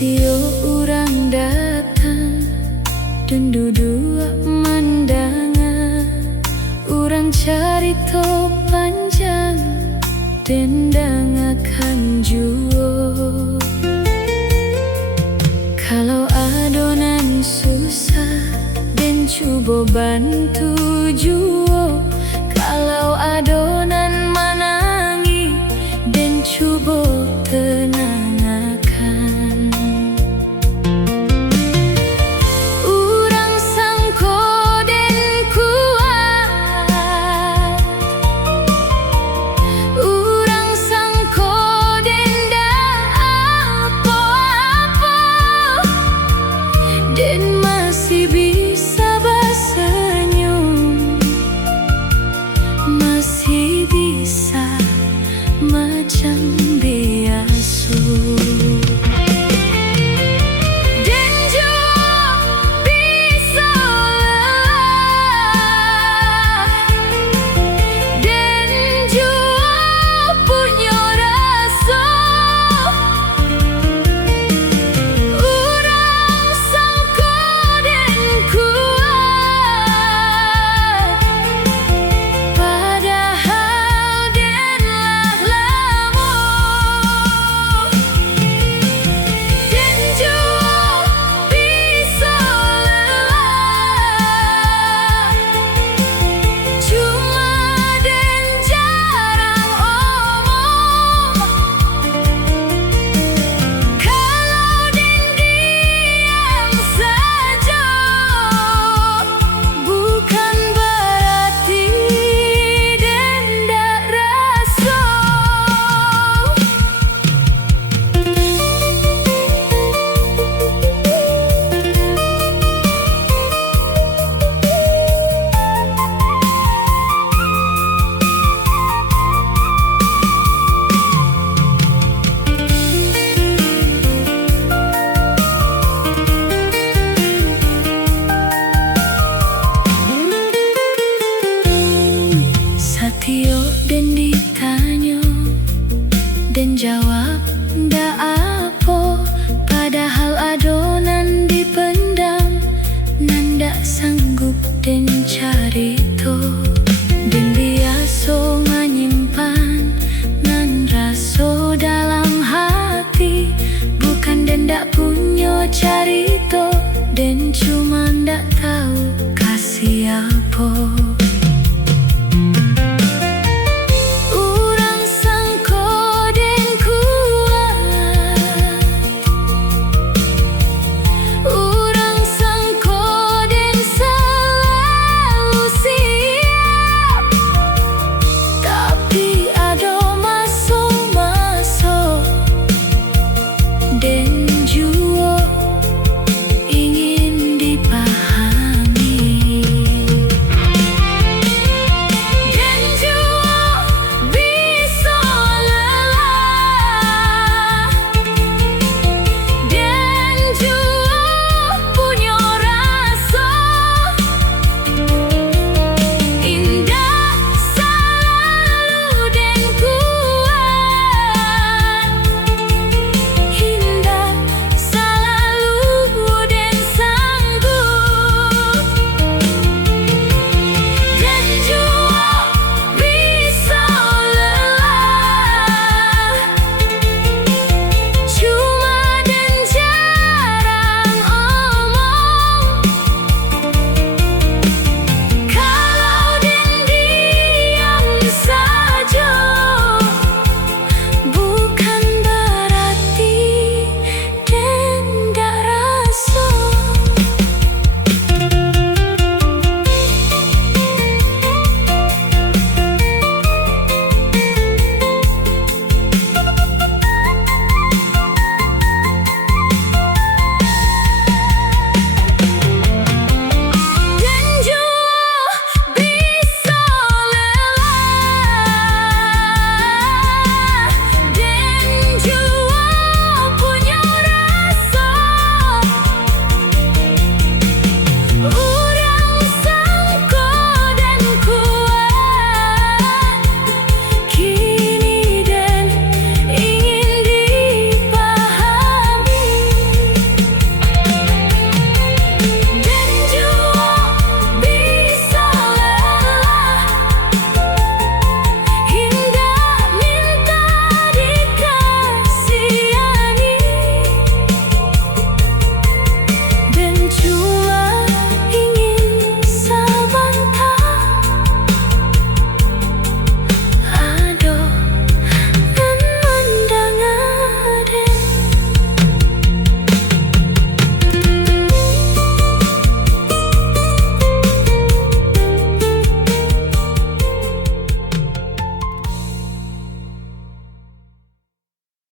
Satio urang datang dan duduk mandangan, urang carito panjang dendang akan juo. Kalau adonan susah dan coba bantu juo, kalau adonan manangi dan coba tenangkan. Urang sangko dan kuat, urang sangko dan apa-apa, dan masih bisa bersenyum, masih bisa macam biasa. Dan juga bisa lelah, dan juga punya rasa. Urang sangko dan kuat, padahal denlah lama. Dan juga bisa lelah, cuma dan jarang omong. Kalau dan diam saja, bukan berarti dan tak rasa. Satio dan ditanya dan jawab ndak apa, padahal adonan dipendam nanda sanggup dan carito dan biasa